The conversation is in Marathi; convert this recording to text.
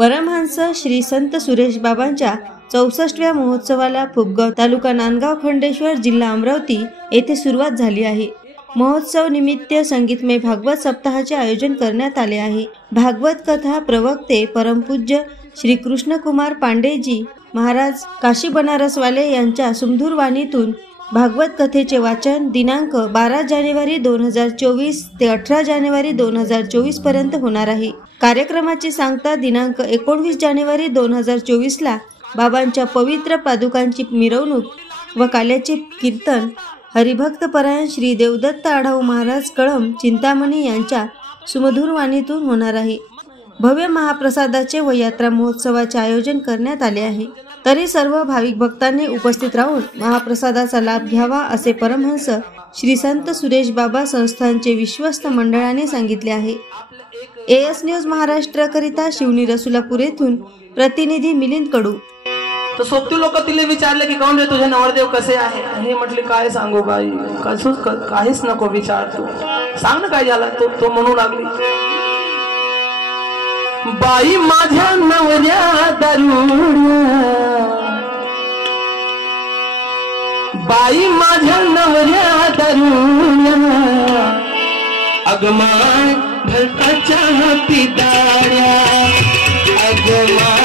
परमहंस श्री संत सुरेश बाबांच्या 64व्या महोत्सवाला फुपगाव तालुका नांदगाव खंडेश्वर जिल्हा अमरावती येथे सुरुवात झाली आहे। महोत्सव निमित्त संगीतमय भागवत सप्ताहाचे आयोजन करण्यात आले आहे। भागवत कथा प्रवक्ते परमपूज्य श्री कृष्णकुमार पांडेजी महाराज काशी बनारसवाले यांच्या सुमधुर वाणीतून भागवत कथेचे वाचन दिनांक 12 जानेवारी 2024 ते 18 जानेवारी 2024 पर्यंत होणार आहे। कार्यक्रमाची सांगता दिनांक 19 जानेवारी 2024 ला बाबांच्या पवित्र पादुकांची मिरवणूक व काल्याचे कीर्तन हरिभक्त परायण श्री देवदत्त आढाव महाराज कळम चिंतामणी यांच्या सुमधुर वाणीतून होणार आहे। भव्य महाप्रसादाचे व यात्रा महोत्सवाचे आयोजन करण्यात आले आहे। तरी सर्व भाविक भक्तांनी उपस्थित राहून महाप्रसादाचा लाभ घ्यावा असे परमहंस श्री संत सुरेश बाबा संस्थानचे विश्वस्त मंडळाने सांगितले आहे। एएस न्यूज महाराष्ट्र करिता शिवनी रसुलापूर येथून प्रतिनिधी मिलिंद कडू। तो सोबती लोक तिले विचारले की कोण रे तुझे नवरदेव कसे आहे? हे म्हटले काय सांगू बाई, काहीच नको विचार, तू सांग ना काय झालं। तो म्हणू लागली, बाई माझ्या नवऱ्या दारुड्या, बाई माझ्या नवऱ्या दारुड्या, अगमाय भलताच्या पिदाड्या, अगमाय